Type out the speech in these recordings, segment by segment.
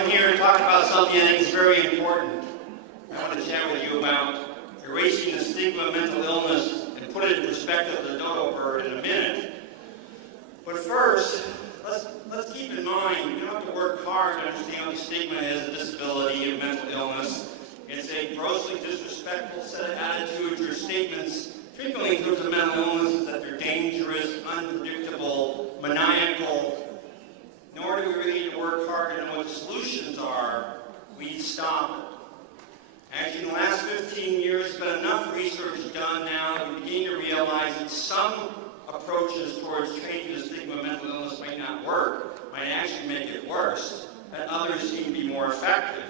I'm here to talk about something I think is very important. I want to chat with you about erasing the stigma of mental illness and put it in perspective of the dodo bird in a minute. But first, let's keep in mind, you don't have to work hard to understand what the stigma is, a disability, of mental illness. It's a grossly disrespectful set of attitudes or statements, frequently in terms of mental illness, that they're dangerous, unpredictable, maniacal. Nor do we really need to work hard to know what the solutions are. We stop it. Actually, in the last 15 years, there's been enough research done now that we begin to realize that some approaches towards changing the stigma of mental illness might not work, might actually make it worse, and others seem to be more effective.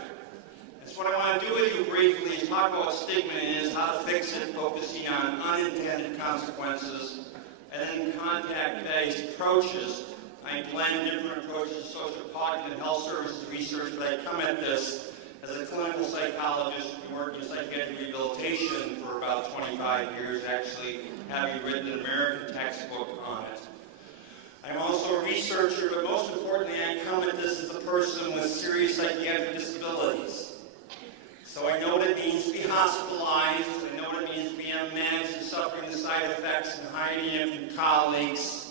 And so what I want to do with you briefly is talk about what stigma is, how to fix it, focusing on unintended consequences, and then contact-based approaches. I blend different approaches to social cognitive health services research, but I come at this as a clinical psychologist, been working in psychiatric rehabilitation for about 25 years, actually having written an American textbook on it. I'm also a researcher, but most importantly, I come at this as a person with serious psychiatric disabilities. So I know what it means to be hospitalized, I know what it means to be on meds and suffering the side effects and hiding it from colleagues.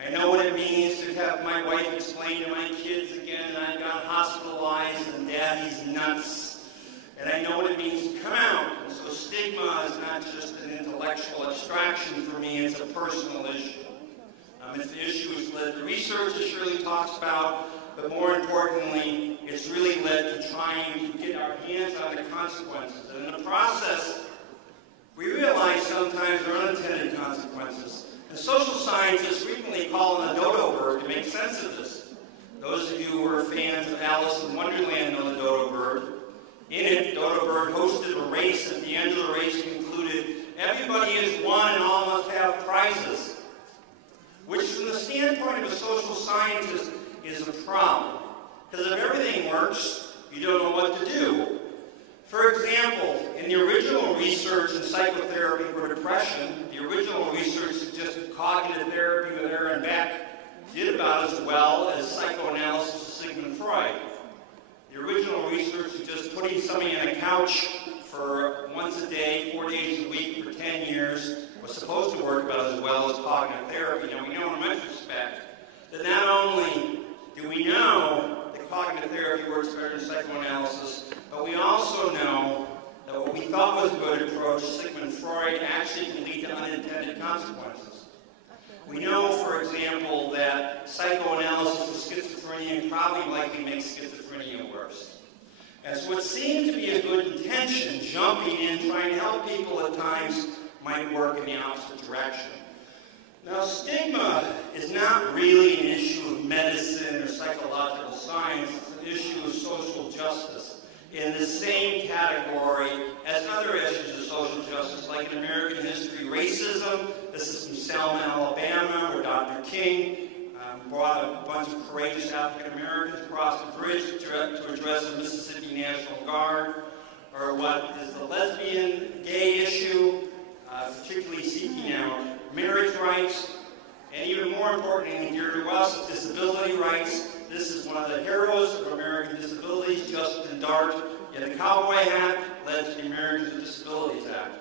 I know what it means to have my wife explain to my kids again I got hospitalized and daddy's nuts. And I know what it means to come out. And so stigma is not just an intellectual abstraction for me, it's a personal issue. It's the issue which led to research that Shirley talks about, but more importantly, it's really led to trying to get our hands on the consequences. And in the process, we realize sometimes there are unintended consequences. And social scientists frequently call on the dodo bird to make sense of this. Those of you who are fans of Alice in Wonderland know the dodo bird. In it, the dodo bird hosted a race. At the end of the race concluded, everybody is one and all must have prizes. Which from the standpoint of a social scientist is a problem. Because if everything works, you don't know what to do. For example, in the original research in psychotherapy for depression, the original research suggested cognitive therapy with Aaron Beck did about as well as psychoanalysis of Sigmund Freud. The original research suggested putting somebody on a couch for once a day, 4 days a week for 10 years was supposed to work about as well as cognitive therapy. Now we know in retrospect that not only do we know that cognitive therapy works better than psychoanalysis, but we also know that what we thought was a good approach, Sigmund Freud, actually can lead to unintended consequences. We know, for example, that psychoanalysis of schizophrenia probably likely makes schizophrenia worse. And so what seemed to be a good intention, jumping in, trying to help people at times, might work in the opposite direction. Now, stigma is not really an issue of medicine or psychological science, it's an issue of social justice. In the same category as other issues of social justice, like in American history, racism. This is from Selma, Alabama, where Dr. King brought a bunch of courageous African Americans across the bridge to address the Mississippi National Guard, or what is the lesbian, gay issue, particularly seeking out marriage rights, and even more importantly, dear to us, disability rights. This is one of the heroes of American disabilities, Justin Dart, in the cowboy hat, led to the Americans with Disabilities Act.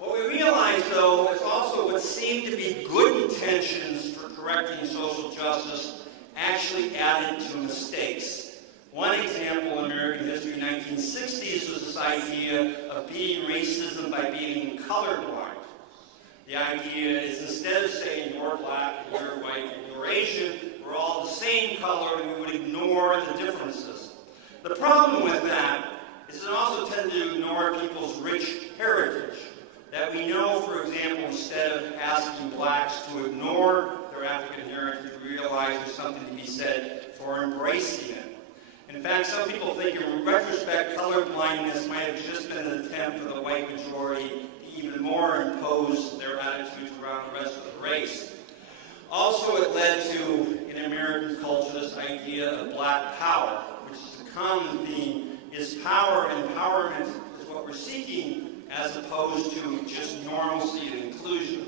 What we realize, though, is also what seemed to be good intentions for correcting social justice actually added to mistakes. One example in American history in the 1960s was this idea of beating racism by being colorblind. The idea is instead of saying you're black, and you're white, and you're Asian, we're all the same color and we would ignore the differences. The problem with that is it also tends to ignore people's rich heritage. That we know, for example, instead of asking blacks to ignore their African heritage, we realize there's something to be said for embracing it. In fact, some people think in retrospect, colorblindness might have just been an attempt for the white majority to even more impose their attitudes around the rest of the race. Also, it led to, in American culture, this idea of black power, which is a common theme, is power and empowerment is what we're seeking as opposed to just normalcy and inclusion.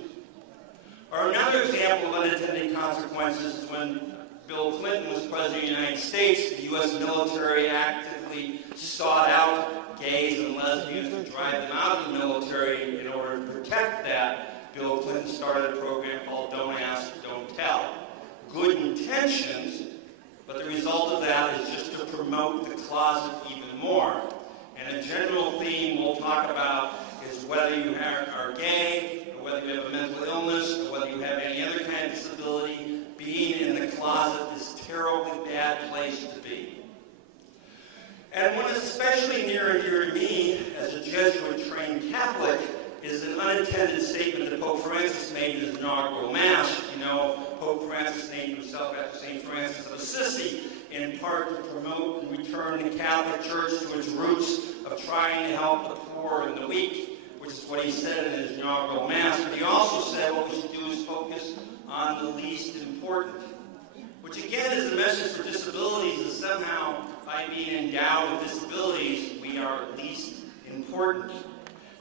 Or another example of unintended consequences is when Bill Clinton was President of the United States, the U.S. military actively sought out gays and lesbians to drive them out of the military. In order to protect that, Bill Clinton started a program called Don't Ask, Don't Tell. Good intentions, but the result of that is just to promote the closet even more. And a general theme we'll talk about is whether you are gay, or whether you have a mental illness, or whether you have any other kind of disability, being in the closet is a terribly bad place to be. And one that's especially near and dear to me, as a Jesuit-trained Catholic, is an unintended statement that Pope Francis made in his inaugural Mass. You know, Pope Francis named himself after St. Francis of Assisi, in part to promote and return the Catholic Church to its roots of trying to help the poor and the weak, which is what he said in his inaugural Mass. But he also said what we should do is focus on the least important, which again is a message for disabilities, is somehow by being endowed with disabilities, we are least important.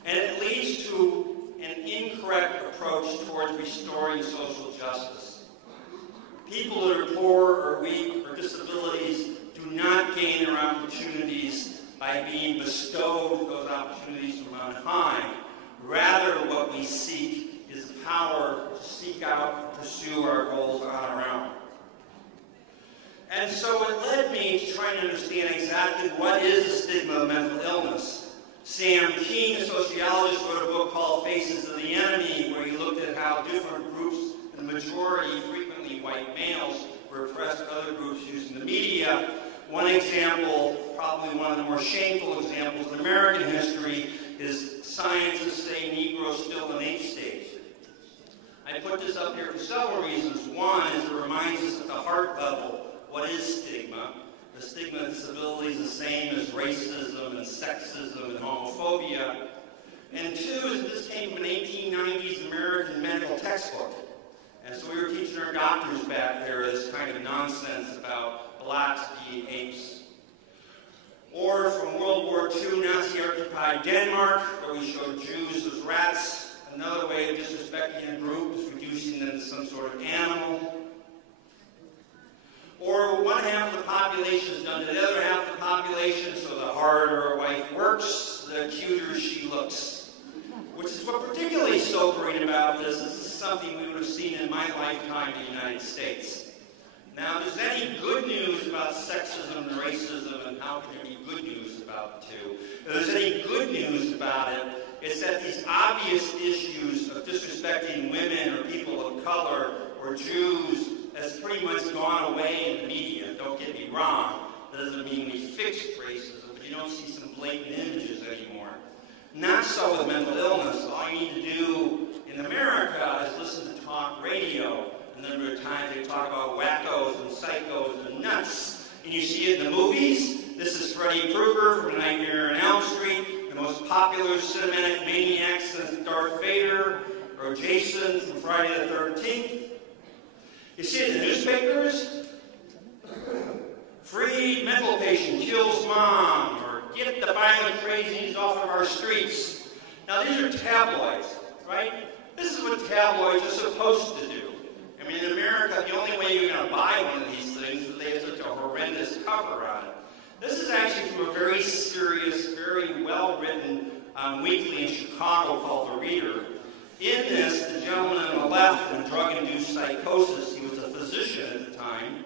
And it leads to an incorrect approach towards restoring social justice. People that are poor or weak or disabilities do not gain their opportunities by being bestowed those opportunities from on high. Rather, what we seek is the power to seek out and pursue our goals on our own. And so it led me to try to understand exactly what is the stigma of mental illness. Sam King, a sociologist, wrote a book called Faces of the Enemy, where he looked at how different groups, the majority, frequently white males, were oppressed other groups using the media. One example, probably one of the more shameful examples in American history, is scientists say Negroes still in ape stage. I put this up here for several reasons. One is it reminds us at the heart level, what is stigma? The stigma of disability is the same as racism and sexism and homophobia. And two is this came from an 1890s American medical textbook. And so we were teaching our doctors back there this kind of nonsense about blacks being apes. Or from World War II, Nazi-occupied Denmark, where we showed Jews as rats. Another way of disrespecting a group is reducing them to some sort of animal. Or one half of the population is done to the other half of the population, so the harder a wife works, the cuter she looks. Which is what particularly sobering about this. This is something we would have seen in my lifetime in the United States. Now, if there's any good news about sexism and racism, and how can there be good news about the two? If there's any good news about it, it's that these obvious issues of disrespecting women or people of color or Jews has pretty much gone away in the media. Don't get me wrong. That doesn't mean we fixed racism, but you don't see some blatant images anymore. Not so with mental illness. All you need to do in America is listen to talk radio. A number of times they talk about wackos and psychos and nuts. And you see it in the movies. This is Freddy Krueger from Nightmare on Elm Street, the most popular cinematic maniac since Darth Vader, or Jason from Friday the 13th. You see it in the newspapers. Free mental patient kills mom, or get the violent crazies off of our streets. Now these are tabloids, right? This is what tabloids are supposed to do. I mean, in America, the only way you're going to buy one of these things is that they have such a horrendous cover on it. This is actually from a very serious, very well-written weekly in Chicago called The Reader. In this, the gentleman on the left in drug-induced psychosis, he was a physician at the time,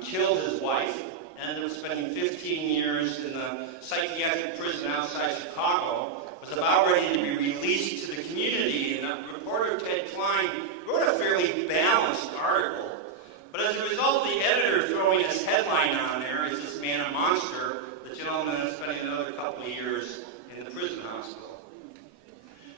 killed his wife, ended up spending 15 years in the psychiatric prison outside Chicago, was about ready to be released to the community, and reporter Ted Klein wrote a fairly balanced article. But as a result of the editor throwing his headline on there, "Is this man a monster?" the gentleman is spending another couple of years in the prison hospital.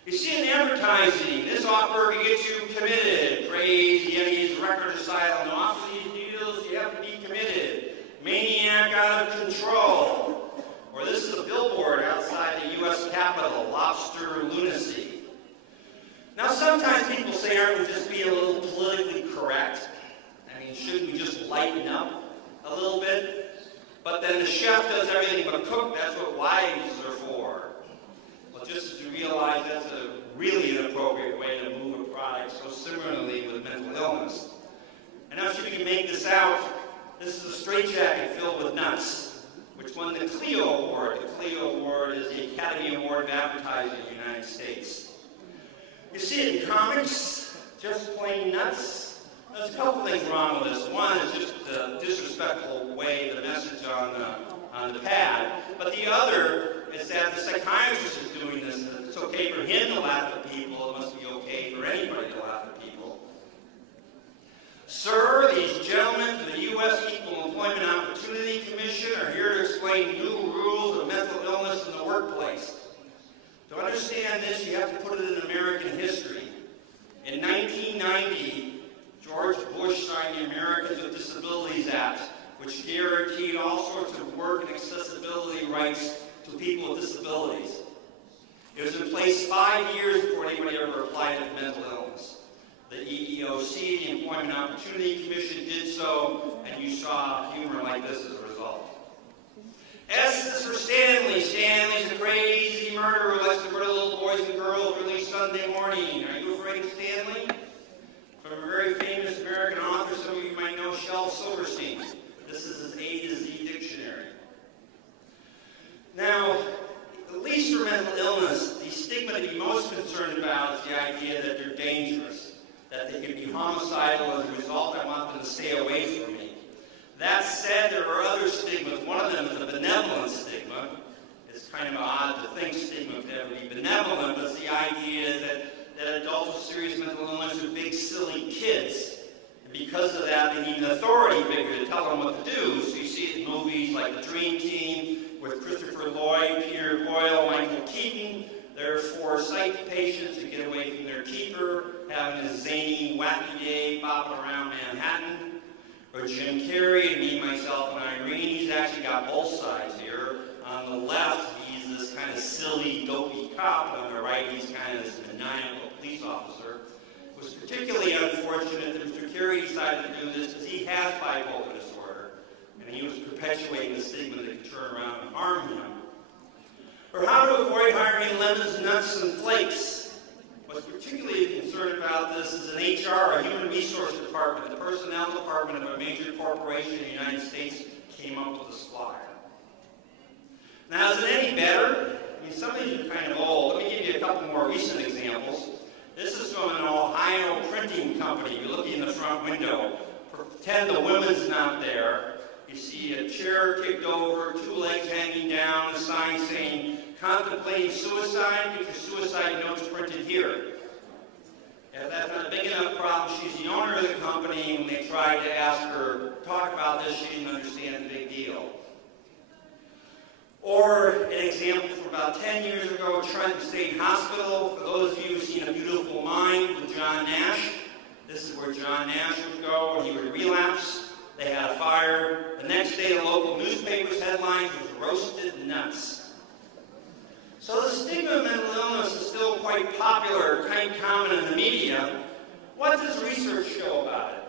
You see in advertising, this offer can get you committed. Praise Yeti's record asylum. To offer these deals, you have to be committed. Maniac out of control. Or this is a billboard outside the U.S. Capitol, lobster lunacy. Now sometimes people say, aren't we just being a little politically correct? I mean, shouldn't we just lighten up a little bit? But then the chef does everything but cook. That's what wives are for. Well, just as you realize that's a really inappropriate way to move a product, so similarly with mental illness. And now see if you can make this this out. This is a straitjacket filled with nuts, which won the Clio Award. The Clio Award is the Academy Award of Advertising in the United States. You see it in comics, just plain nuts. There's a couple things wrong with this. One is just the disrespectful way the message on the pad, but the other is that the psychiatrist is doing this. It's okay for him to laugh at people. It must be okay for anybody to laugh at people. Sir, these gentlemen from the U.S. Equal Employment Opportunity Commission are here to explain new rules of mental illness in the workplace. To understand this, you have to put it in American history. In 1990, George Bush signed the Americans with Disabilities Act, which guaranteed all sorts of work and accessibility rights to people with disabilities. It was in place 5 years before anybody ever applied it to mental illness. The EEOC, the Employment Opportunity Commission, did so, and you saw humor like this as a result. S is for Stanley. Stanley's a crazy murderer who likes to murder little boys and girls early Sunday morning. Are you afraid of Stanley? From a very famous American author, some of you might know Shel Silverstein. This is his A to Z dictionary. Now, at least for mental illness, the stigma to be most concerned about is the idea that they're dangerous, that they can be homicidal. As a result, I want them to stay away from me. That said, there are other stigmas. One of them is a benevolent stigma. It's kind of odd to think stigma could ever be benevolent, but it's the idea that adults with serious mental illness are big, silly kids. And because of that, they need an authority figure to tell them what to do. So you see it in movies like The Dream Team with Christopher Lloyd, Peter Boyle, Michael Keaton. They're for psych patients to get away from their keeper, having a zany, wacky day, bopping around Manhattan. Or Jim Carrey, and Me, Myself, and Irene. He's actually got both sides here. On the left, he's this kind of silly, dopey cop. On the right, he's kind of this maniacal police officer. It was particularly unfortunate that Mr. Carrey decided to do this because he has bipolar disorder, and he was perpetuating the stigma that could turn around and harm him. Or how to avoid hiring lemons, nuts, and flakes. What's particularly concerned about this is an HR, a human resource department, the personnel department of a major corporation in the United States came up with this flyer. Now, is it any better? I mean, some of these are kind of old. Let me give you a couple more recent examples. This is from an Ohio printing company. You look in the front window. Pretend the woman's not there. You see a chair kicked over, 2 legs hanging down, a sign saying, "Contemplating suicide, get your suicide notes printed here." If that's not a big enough problem, she's the owner of the company. When they tried to ask her to talk about this, she didn't understand the big deal. Or an example from about 10 years ago, Trenton State Hospital. For those of you who've seen A Beautiful Mind with John Nash, this is where John Nash would go when he would relapse. They had a fire. The next day, the local newspaper's headlines was "Roasted Nuts." So the stigma of mental illness is still quite popular, kind of common in the media. What does research show about it?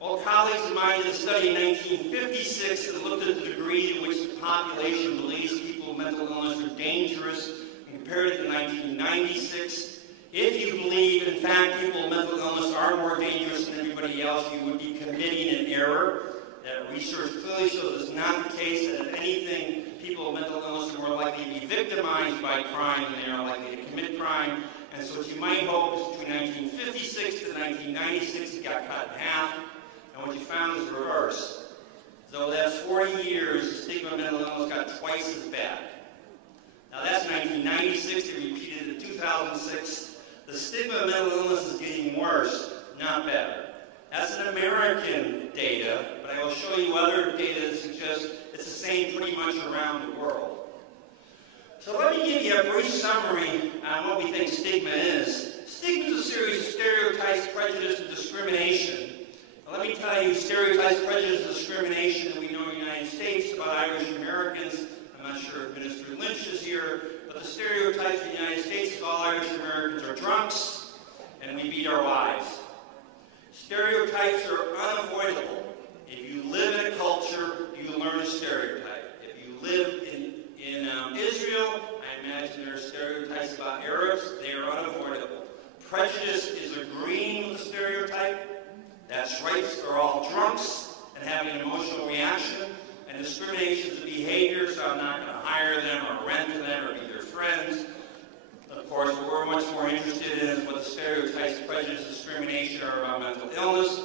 Well, colleagues of mine did a study in 1956 that looked at the degree to which the population believes people with mental illness are dangerous and compared it to 1996. If you believe, in fact, people with mental illness are more dangerous than everybody else, you would be committing an error. That research clearly shows it's not the case, that if anything, people with mental illness are more likely to be victimized by crime than they are likely to commit crime. And so what you might hope is between 1956 to 1996, it got cut in half. And what you found is the reverse. So that's 40 years, the stigma of mental illness got twice as bad. Now that's 1996, it repeated in 2006. The stigma of mental illness is getting worse, not better. That's an American data, but I will show you other data that suggests it's the same pretty much around the world. So let me give you a brief summary on what we think stigma is. Stigma is a series of stereotypes, prejudice, and discrimination. Now, let me tell you stereotypes, prejudice, and discrimination that we know in the United States about Irish Americans. I'm not sure if Minister Lynch is here, but the stereotypes in the United States is all Irish Americans are drunks and we beat our wives. Stereotypes are unavoidable. If you live in a culture, you learn a stereotype. If you live in Israel, I imagine there are stereotypes about Arabs. They are unavoidable. Prejudice is agreeing with the stereotype. That's right, they're all drunks and having an emotional reaction, and discrimination is a behavior, so I'm not going to hire them or rent to them or be their friends. Of course, what we're much more interested in is what the stereotypes, prejudice, discrimination are about mental illness.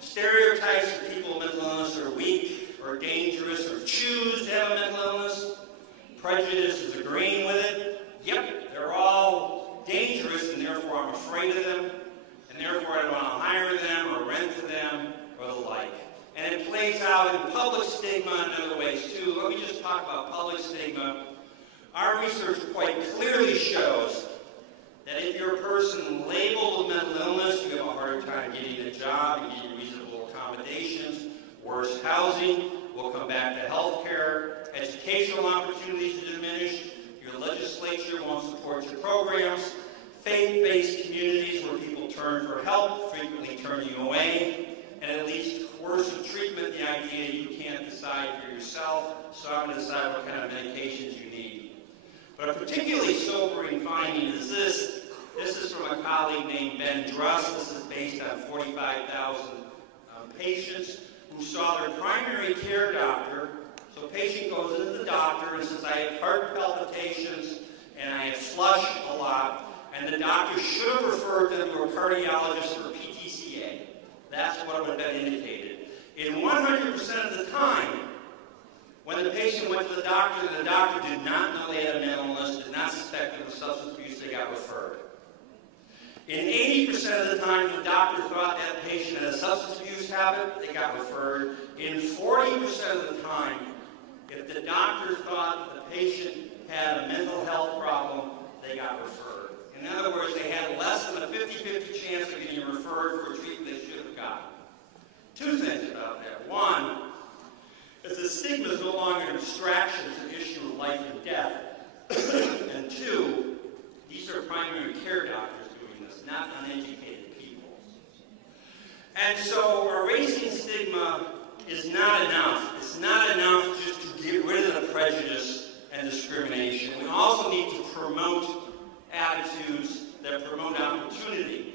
Stereotypes of people with mental illness are weak or dangerous or choose to have a mental illness. Prejudice is agreeing with it. Yep, they're all dangerous and therefore I'm afraid of them, and therefore I don't want to hire them or rent to them or the like. And it plays out in public stigma in other ways too. Let me just talk about public stigma. Our research quite clearly shows that if you're a person labeled with mental illness, you have a harder time getting a job, you get reasonable accommodations, worse housing, we'll come back to health care, educational opportunities are diminished, your legislature won't support your programs, faith-based communities where people turn for help frequently turn you away, and it leads to coercive treatment, the idea you can't decide for yourself, so I'm going to decide what kind of medications you need. But a particularly sobering finding is this. This is from a colleague named Ben Druss. This is based on 45,000 patients who saw their primary care doctor. So a patient goes into the doctor and says, I have heart palpitations and I have flush a lot. And the doctor should have referred them to a cardiologist or a PTCA. That's what would have been indicated. In 100% of the time, when the patient went to the doctor and the doctor did not know they had a mental illness, did not suspect there was substance abuse, they got referred. In 80% of the time, the doctor thought that patient had a substance abuse habit, they got referred. In 40% of the time, if the doctor thought the patient had a mental health problem, they got referred. In other words, they had less than a 50-50 chance of getting referred for a treatment they should have gotten. Two things about that. One, is that stigma is no longer an abstraction, it's an issue of life and death. And two, these are primary care doctors doing this, not uneducated people. And so erasing stigma is not enough. It's not enough just to get rid of the prejudice and discrimination. We also need to promote attitudes that promote opportunity.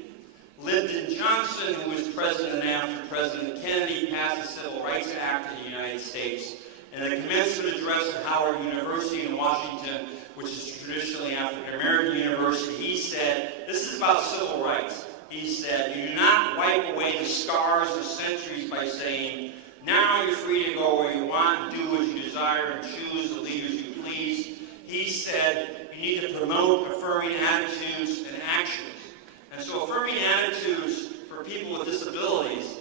Lyndon Johnson, who was president after President Kennedy, passed the Civil Rights Act in the United States. In a commencement address at Howard University in Washington, which is traditionally African-American university, he said, this is about civil rights. He said, you do not wipe away the scars of centuries by saying, now you're free to go where you want, do what you desire, and choose the leaders you please. He said, you need to promote affirming attitudes and actions. And so affirming attitudes for people with disabilities,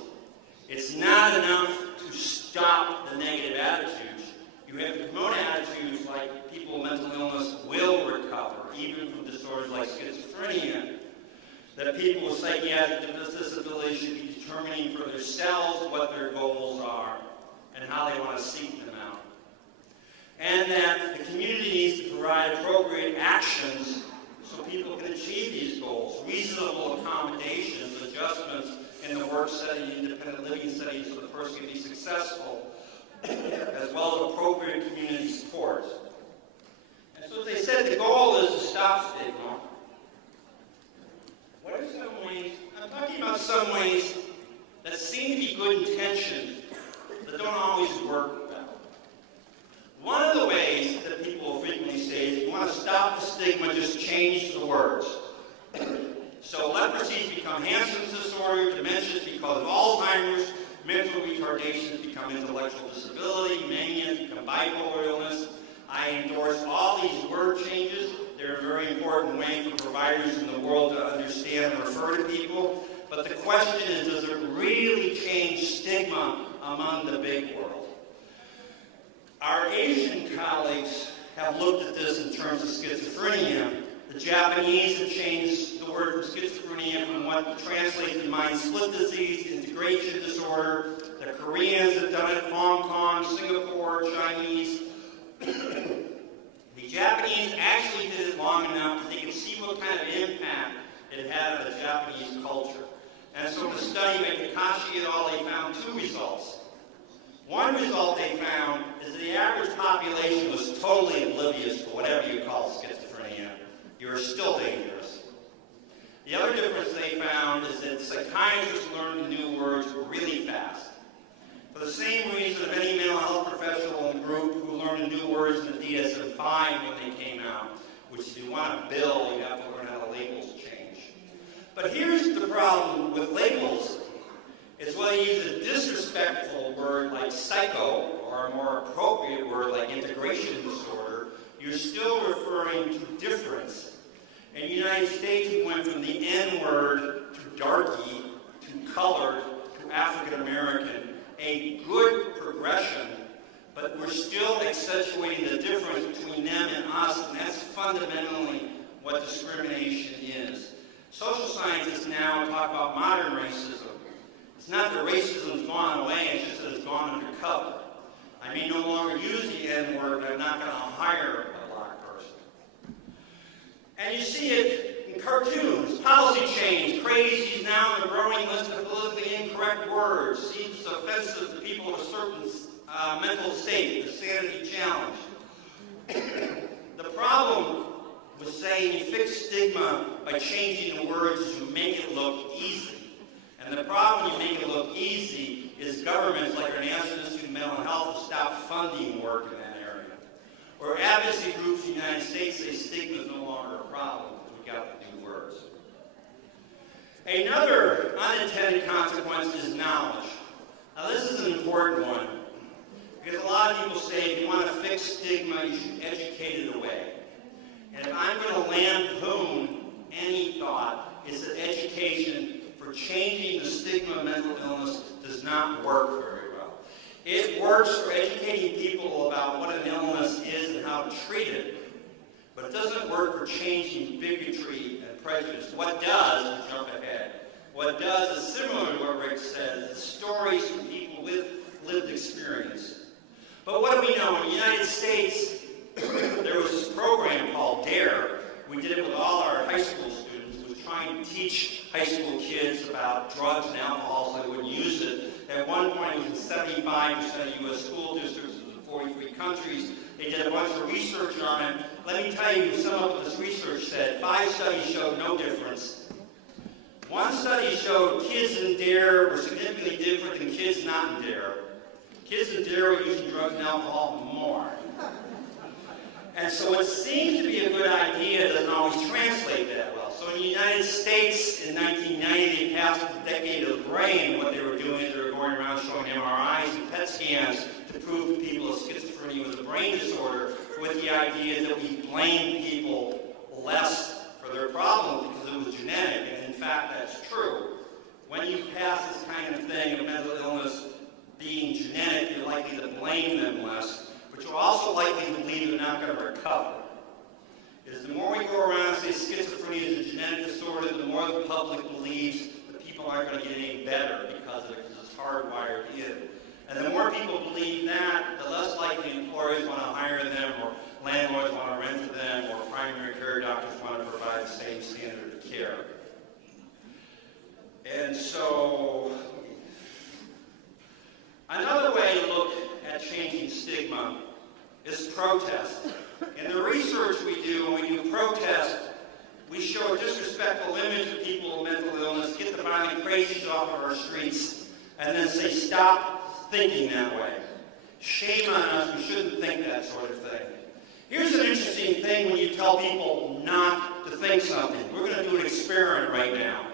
it's not enough to stop the negative attitudes. You have to promote attitudes like people with mental illness will recover, even from disorders like schizophrenia. That people with psychiatric disabilities should be determining for themselves what their goals are and how they want to seek them out. And that the community needs to provide appropriate actions so people can achieve these goals, reasonable accommodations, adjustments in the work setting, independent living setting so the person can be successful, as well as appropriate community support. And so as they said, the goal is to stop stigma. What are some ways? I'm talking about some ways that seem to be good intentioned, that don't always work. One of the ways that people frequently say is, if you want to stop the stigma, just change the words. So leprosy become Hansen's disorder, dementias because of Alzheimer's, mental retardations become intellectual disability, mania become bipolar illness. I endorse all these word changes. They're a very important way for providers in the world to understand and refer to people. But the question is, does it really change stigma among the big world? Our Asian colleagues have looked at this in terms of schizophrenia. The Japanese have changed the word for schizophrenia from what translates to mind split disease to integration disorder. The Koreans have done it, Hong Kong, Singapore, Chinese. The Japanese actually did it long enough that they could see what kind of impact it had on the Japanese culture. And so in a study by Takashi et al., they found two results. One result they found is that the average population was totally oblivious to whatever you call schizophrenia. You are still dangerous. The other difference they found is that psychiatrists learned the new words really fast. For the same reason of any mental health professional in the group who learned the new words in the DSM-5 when they came out, which if you want to bill, you have to learn how the labels change. But here's the problem with labels, is whether you use a disrespectful word like psycho, or a more appropriate word like integration disorder, you're still referring to difference. In the United States, we went from the N-word to darky, to colored, to African American, a good progression, but we're still accentuating the difference between them and us, and that's fundamentally what discrimination is. Social scientists now talk about modern racism. It's not that racism's gone away, it's just that it's gone undercover. I may no longer use the N-word, but I'm not going to hire a black person. And you see it in cartoons, policy change, crazies now in a growing list of politically incorrect words, seems offensive to people of a certain mental state, the sanity challenge. The problem with saying you fix stigma by changing the words is you make it look easy. And the problem when you make it look easy is governments like our National Institute of Mental Health have stopped funding work in that area. Or advocacy groups in the United States say stigma is no longer a problem because we got the new words. Another unintended consequence is knowledge. Now this is an important one, because a lot of people say if you want to fix stigma, you should educate it away. And if I'm going to lampoon any thought, it's that education for changing the stigma of mental illness does not work very well. It works for educating people about what an illness is and how to treat it, but it doesn't work for changing bigotry and prejudice. What does, jump ahead, what does is similar to what Rick says, it's stories from people with lived experience. But what do we know? In the United States, there was this program called DARE. We did it with all our high school students. It was trying to teach high school kids about drugs and alcohol so they wouldn't use it. At one point, it was in 75% of U.S. school districts in 43 countries. They did a bunch of research on it. Let me tell you some of what this research said. 5 studies showed no difference. 1 study showed kids in DARE were significantly different than kids not in DARE. Kids in DARE were using drugs and alcohol more. And so what seems to be a good idea doesn't always translate that well. So in the United States in 1990, they passed the decade of the brain. What they were doing is they were going around showing MRIs and PET scans to prove to people that schizophrenia was a brain disorder, with the idea that we blame people less for their problem because it was genetic. And in fact, that's true. When you pass this kind of thing of mental illness being genetic, you're likely to blame them less, but you're also likely to believe they're not going to recover. Because the more we go around and say schizophrenia is a genetic disorder, the more the public believes that people aren't going to get any better because of it, because it's hardwired in. And the more people believe that, the less likely employers want to hire them, or landlords want to rent to them, or primary care doctors want to provide the same standard of care. And so, another way to look at changing stigma is protest. In the research we do, when we do protest, we show a disrespectful image of people with mental illness, get the violent crazies off of our streets, and then say, stop thinking that way. Shame on us, we shouldn't think that sort of thing. Here's an interesting thing when you tell people not to think something. We're going to do an experiment right now.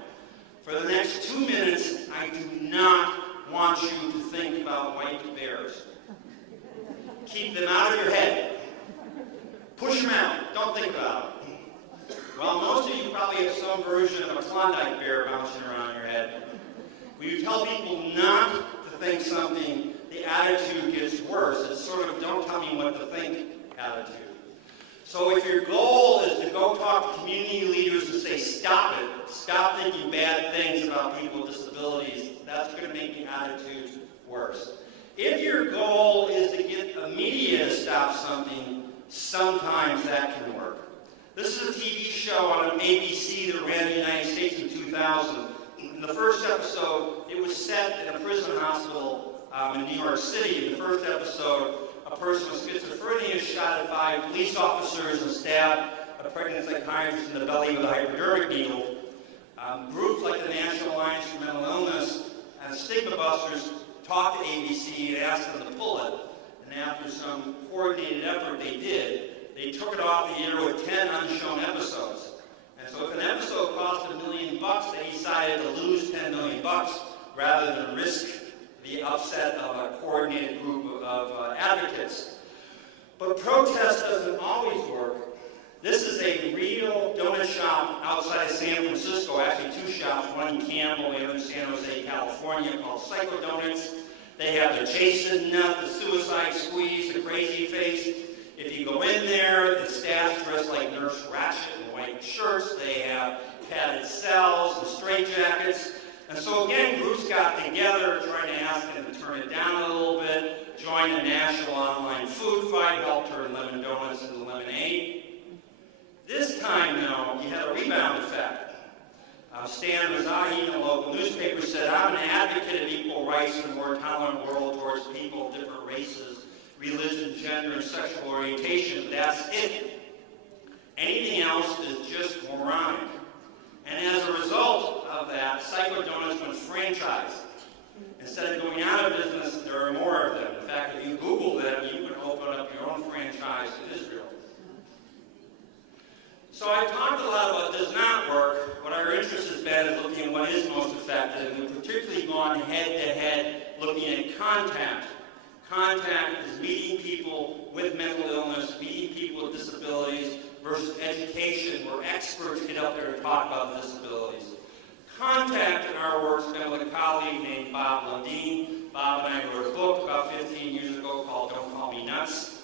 For the next 2 minutes, I do not want you to think about white bears. Keep them out of your head. Push them out. Don't think about them. Well, most of you probably have some version of a Klondike bear bouncing around your head. When you tell people not to think something, the attitude gets worse. It's sort of don't tell me what to think attitude. So if your goal is to go talk to community leaders and say, stop it, stop thinking bad things about people with disabilities, that's going to make the attitudes worse. If your goal is to get the media to stop something, sometimes that can work. This is a TV show on ABC that ran in the United States in 2000. In the first episode, it was set in a prison hospital in New York City. In the first episode, a person with schizophrenia is shot at 5 police officers and stabbed a pregnant psychiatrist in the belly with a hypodermic needle. Groups like the National Alliance for Mental Illness and Stigma Busters talked to ABC and asked them to pull it, and after some coordinated effort they did, they took it off the air with 10 unshown episodes. And so if an episode cost $1 million, they decided to lose $10 million rather than risk the upset of a coordinated group of advocates. But protest doesn't always work. This is a real donut shop outside of San Francisco, actually 2 shops, one in Campbell, the other in San Jose, California, called Psycho Donuts. They have the Jason Nut, the Suicide Squeeze, the Crazy Face. If you go in there, the staff's dressed like Nurse Ratched in white shirts. They have padded cells and straitjackets. And so again, groups got together trying to ask them to turn it down a little bit, join the national online food fight, help turn lemon donuts into lemonade. This time, though, you had a rebound effect. Stan Mazzahi in a local newspaper said, "I'm an advocate of equal rights in a more tolerant world towards people of different races, religion, gender, and sexual orientation. That's it. Anything else is just moronic." And as a result of that, Psycho Donuts went franchised. Instead of going out of business, there are more of them. In fact, if you Google them, you can open up your own franchise in Israel. So I talked a lot about does not work. What our interest has been is looking at what is most effective. We've particularly gone head-to-head looking at contact. Contact is meeting people with mental illness, meeting people with disabilities, versus education, where experts get up there and talk about disabilities. Contact in our work has been with a colleague named Bob Lundeen. Bob and I wrote a book about 15 years ago called Don't Call Me Nuts.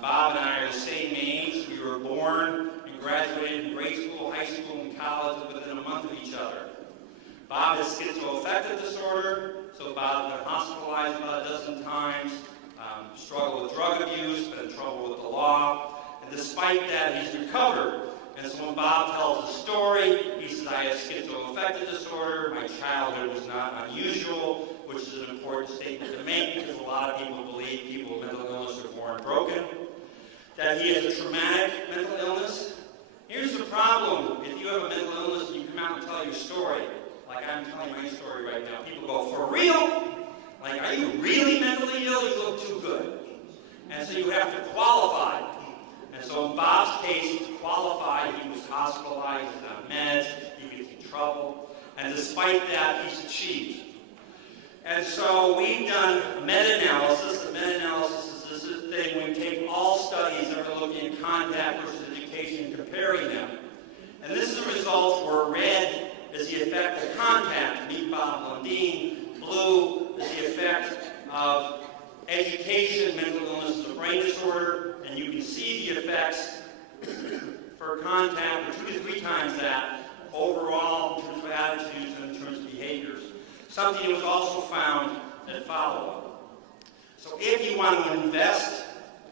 Bob and I are the same age. We were born and graduated in grade school, high school, and college within a month of each other. Bob has schizoaffective disorder, so Bob's been hospitalized about a dozen times, struggled with drug abuse, been in trouble with the law, and despite that, he's recovered. And so when Bob tells a story, he says, "I have schizoaffective disorder, my childhood was not unusual," which is an important statement to make because a lot of people believe people with mental illness are born broken. That he has a traumatic mental illness. Here's the problem. If you have a mental illness and you come out and tell your story, like I'm telling my story right now, people go, "For real? Like, are you really mentally ill? You look too good." And so you have to qualify. And so in Bob's case, to qualify, he was hospitalized on meds, he gets in trouble, and despite that, he's achieved. And so we've done a meta-analysis. The meta-analysis is this thing when we take all studies that are looking at contact versus education and comparing them. And this is the results where red is the effect of contact, meet Bob Lundeen. Blue is the effect of education, mental illness is a brain disorder, and you can see the effects for contact are 2 to 3 times that overall in terms of attitudes and in terms of behaviors. Something was also found at follow-up. So if you want to invest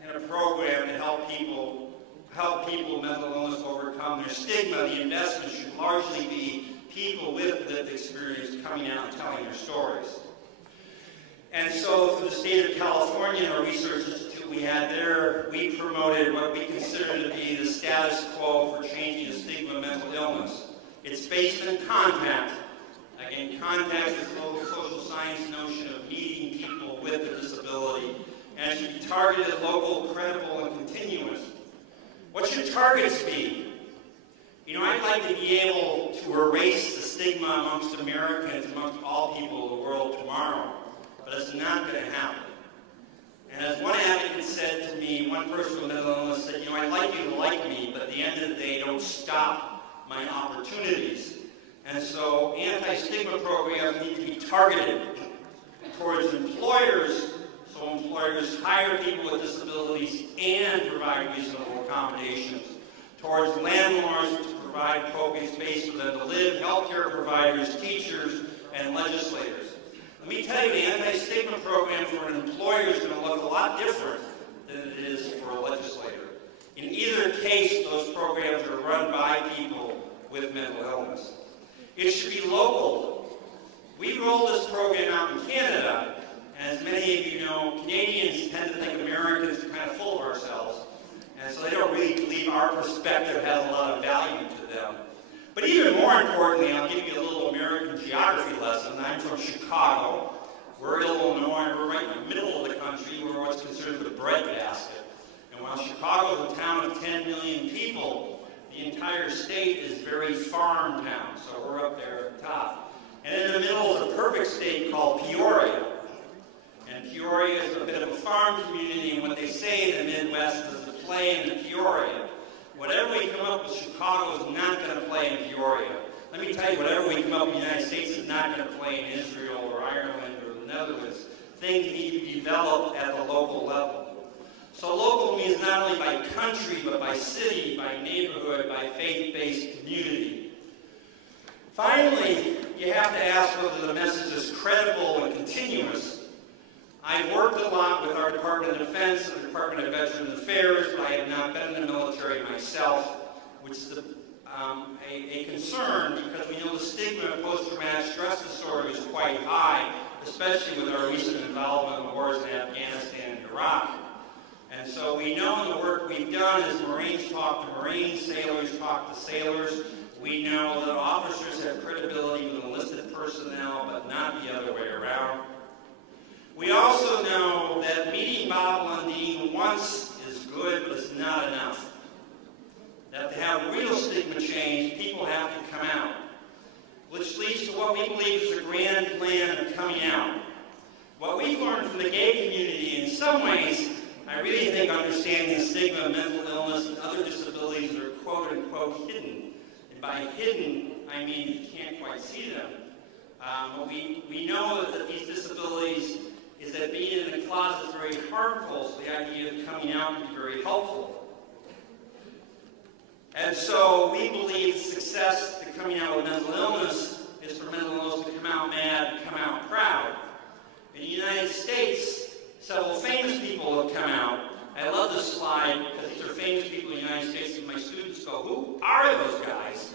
in a program to help people with mental illness overcome their stigma, the investment should largely be people with lived experience coming out and telling their stories. And so for the state of California, our research institute we had there, we promoted what we consider to be the status quo for changing the stigma of mental illness. It's based on contact. Again, contact is a local social science notion of meeting people with a disability, and it should be targeted, local, credible, and continuous. What should targets be? You know, I'd like to be able to erase the stigma amongst Americans, amongst all people of the world tomorrow, but it's not going to happen. And as one advocate said to me, one person with mental illness said, "You know, I'd like you to like me, but at the end of the day, don't stop my opportunities." And so anti-stigma programs need to be targeted towards employers, so employers hire people with disabilities and provide reasonable accommodations. Towards landlords to provide appropriate space for them to live, healthcare providers, teachers, and legislators. Let me tell you, the anti-stigma program for an employer is going to look a lot different than it is for a legislator. In either case, those programs are run by people with mental illness. It should be local. We rolled this program out in Canada, and as many of you know, Canadians tend to think Americans are kind of full of ourselves, and so they don't really believe our perspective has a lot of value to them. But even more importantly, I'll give you a little American geography lesson. I'm from Chicago. We're Illinois, we're right in the middle of the country, we're what's considered the breadbasket. And while Chicago is a town of 10 million people, the entire state is very farm town, so we're up there at the top. And in the middle is a perfect state called Peoria. And Peoria is a bit of a farm community, and what they say in the Midwest is to play in the Peoria. Whatever we come up with, Chicago is not going to play in Peoria. Let me tell you, whatever we come up with in the United States is not going to play in Israel or Ireland or the Netherlands. Things need to be developed at the local level. So local means not only by country, but by city, by neighborhood, by faith-based community. Finally, you have to ask whether the message is credible and continuous. I've worked a lot with our Department of Defense and the Department of Veterans Affairs, but I have not been in the military myself, which is a concern because we know the stigma of post-traumatic stress disorder is quite high, especially with our recent involvement in the wars in Afghanistan and Iraq. And so we know in the work we've done is Marines talk to Marines, sailors talk to sailors. We know that officers have credibility with enlisted personnel, but not the other way around. We also know that meeting Bob Lundeen once is good, but it's not enough. That to have real stigma change, people have to come out. Which leads to what we believe is a grand plan of coming out. What we've learned from the gay community in some ways, I really think understanding the stigma of mental illness and other disabilities are quote-unquote hidden. And by hidden, I mean you can't quite see them. But we know that these disabilities is that being in the closet is very harmful, so the idea of coming out can be very helpful. And so we believe success to coming out with mental illness is for mental illness to come out mad and come out proud. In the United States, several famous people have come out. I love this slide because these are famous people in the United States, and my students go, who are those guys?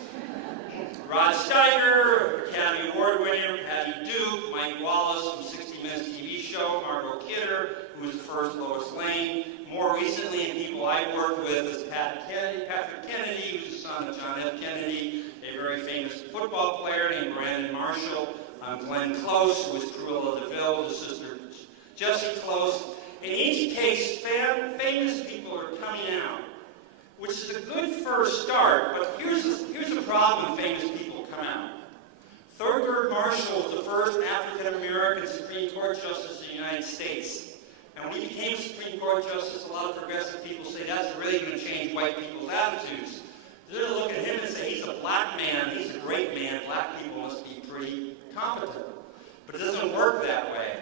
Rod Steiger, Academy Award winner, Patty Duke, Mike Wallace from 60 Minutes TV show, Margot Kidder, who was the first Lois Lane. More recently, and people I've worked with is Patrick Kennedy, who's the son of John F. Kennedy, a very famous football player named Brandon Marshall, Glenn Close, who was Cruella de Vil, his sister Jessie Close. In each case, famous people are coming out, which is a good first start, but here's the problem when famous people come out. Thurgood Marshall was the first African-American Supreme Court Justice in the United States. And when he became Supreme Court Justice, a lot of progressive people say that's really going to change white people's attitudes. They're going to look at him and say, he's a black man, he's a great man, black people must be pretty competent. But it doesn't work that way.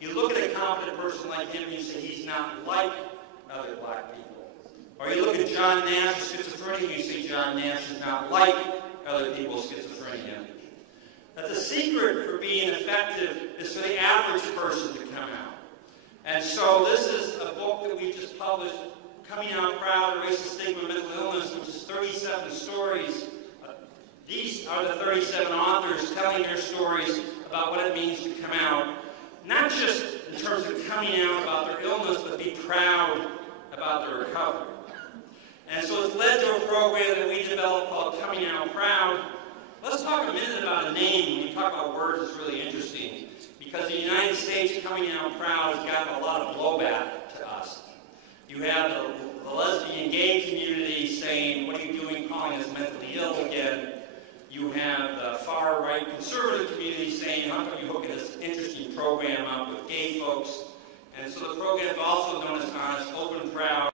You look at a competent person like him and you say he's not like other black people. Or you look at John Nash's schizophrenia and you say John Nash is not like other people's schizophrenia. That the secret for being effective is for the average person to come out. And so this is a book that we just published, Coming Out Proud, Erase the Stigma of Mental Illness, which is 37 stories. These are the 37 authors telling their stories about what it means to come out, not just in terms of coming out about their illness, but be proud about their recovery. And so it's led to a program that we developed called Coming Out Proud. Let's talk a minute about a name. When you talk about words, it's really interesting. Because the United States coming out proud has gotten a lot of blowback to us. You have the lesbian gay community saying, what are you doing calling us mentally ill again? You have the far-right conservative community saying, how come you hook this interesting program up with gay folks? And so the program is also known as Honest, Open, Proud,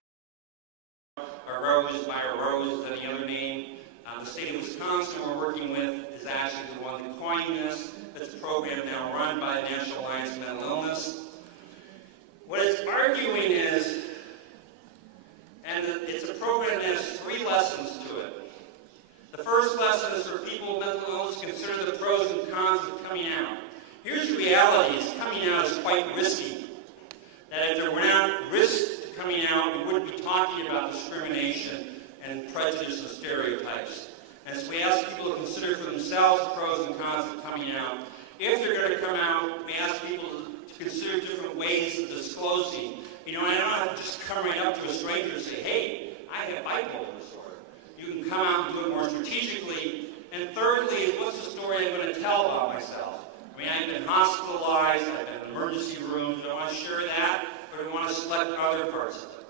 or Rose by a Rose, is any other name. The state of Wisconsin we're working with is actually the one that coined this. It's a program now run by the National Alliance of Mental Illness. What it's arguing is, and it's a program that has 3 lessons to it. The first lesson is for people with mental illness, consider the pros and cons of coming out. Here's the reality, is coming out is quite risky. That if there were not risks to coming out, we wouldn't be talking about discrimination and prejudice and stereotypes. And so we ask people to consider for themselves the pros and cons of coming out. If they're going to come out, we ask people to consider different ways of disclosing. You know, I don't have to just come right up to a stranger and say, hey, I have bipolar disorder. You can come out and do it more strategically. And thirdly, what's the story I'm going to tell about myself? I mean, I've been hospitalized, I've been emergency rooms. We don't want to share that, but we want to select other parts of it.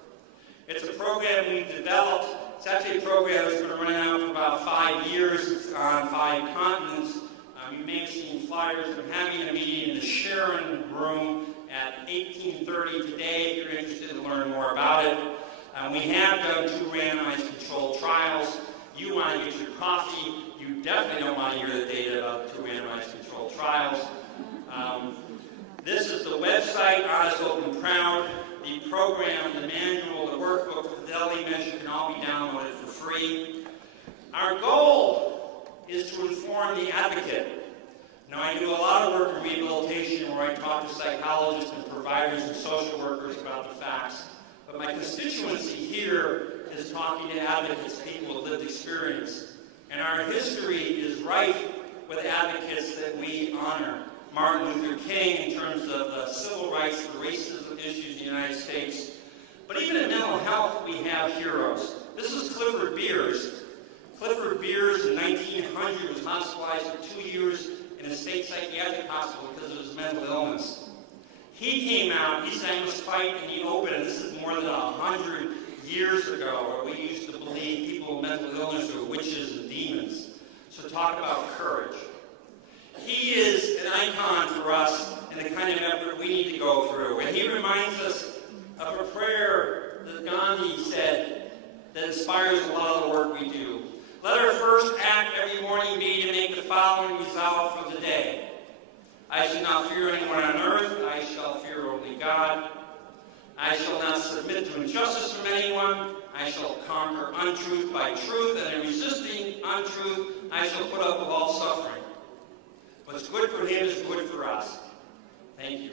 It's a program we've developed. It's actually a program that's been running out for about 5 years. It's on 5 continents. You may have seen flyers. We're having a meeting in the Sharon room at 18:30 today if you're interested in learning more about it. We have done 2 randomized controlled trials. You want to get your coffee. You definitely don't want to hear the data about 2 randomized controlled trials. This is the website, Honest, Open, Proud. The program, the manual, the workbook, the fidelity measure can all be downloaded for free. Our goal is to inform the advocate. Now, I do a lot of work in rehabilitation where I talk to psychologists and providers and social workers about the facts. But my constituency here is talking to advocates, people with lived experience. And our history is rife with advocates that we honor. Martin Luther King in terms of the civil rights and racism issues in the United States. But even in mental health, we have heroes. This is Clifford Beers. Clifford Beers in 1900 was hospitalized for 2 years in a state psychiatric hospital because of his mental illness. He came out, he said, I must fight in the open, and this is more than 100 years ago, where we used to believe people with mental illness were witches and demons. So talk about courage. He is an icon for us and the kind of effort we need to go through. And he reminds us of a prayer that Gandhi said that inspires a lot of the work we do. Let our first act every morning be to make the following resolve for the day. I shall not fear anyone on earth. I shall fear only God. I shall not submit to injustice from anyone. I shall conquer untruth by truth, and in resisting untruth, I shall put up with all suffering. What's good for him is good for us. Thank you.